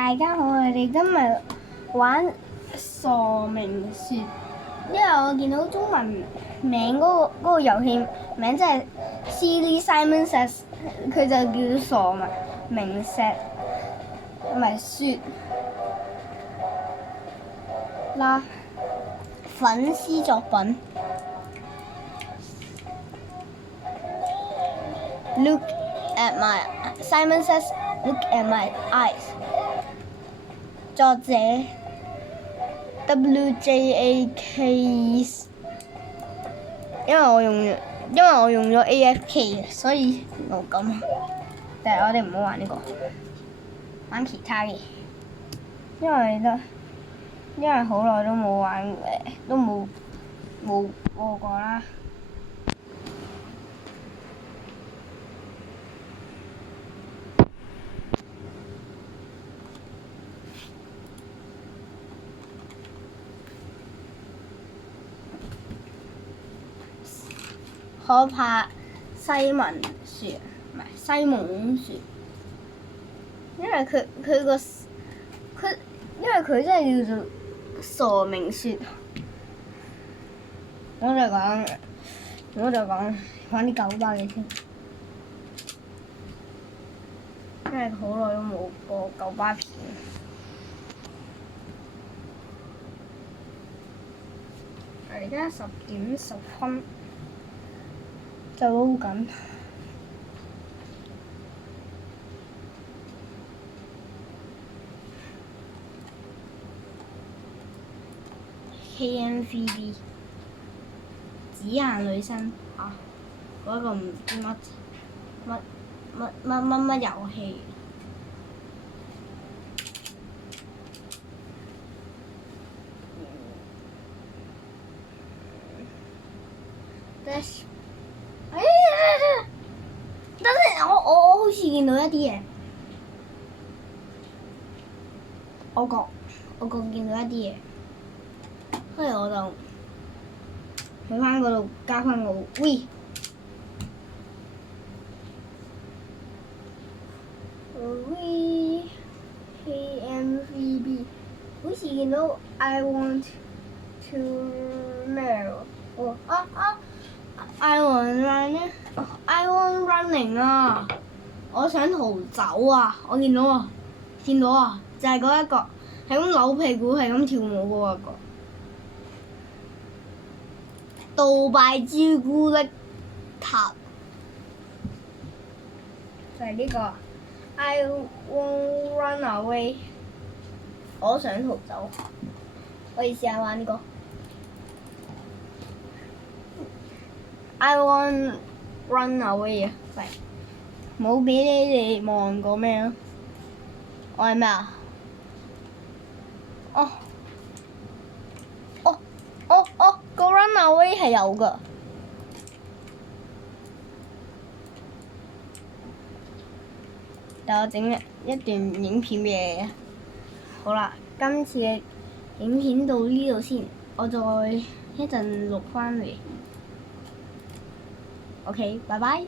大家好，我哋今日玩傻明說，因為我見到中文名嗰個遊戲名真係 Silly Simon Says， 佢就叫傻明說唔係說啦，粉絲作品。Look at my Simon Says, look at my eyes。作者 WJAK， 因為我用咗 AFK， 所以冇咁。但係我哋唔好玩呢個，玩其他嘅，因為好耐都冇玩都冇播過啦。可怕西文說唔係西蒙說，因為佢真係叫做傻明說。我就講玩啲九巴嘅先，因為好耐都冇播九巴片。而家10:10，就撈緊。KMVB 只限女生啊！嗰個唔知乜遊戲。等陣，我好似見到一啲嘢，我覺見到一啲嘢，所以我就去翻嗰度加翻個 V。KMVB 好似見到 I want to know。I want running 啊！我想逃走啊！我見到啊，就係嗰一個，係咁扭屁股，係咁跳舞嗰個。杜拜朱古力塔就係呢個 I want run away， 我想逃走。我哋試下玩呢個。I want run away 啊！喂，冇俾你哋望過咩啊？我係咩啊？個 run away 係有㗎。但我整一段影片俾你。好啦，今次嘅影片到呢度先，我再一陣錄返嚟。OK，拜拜。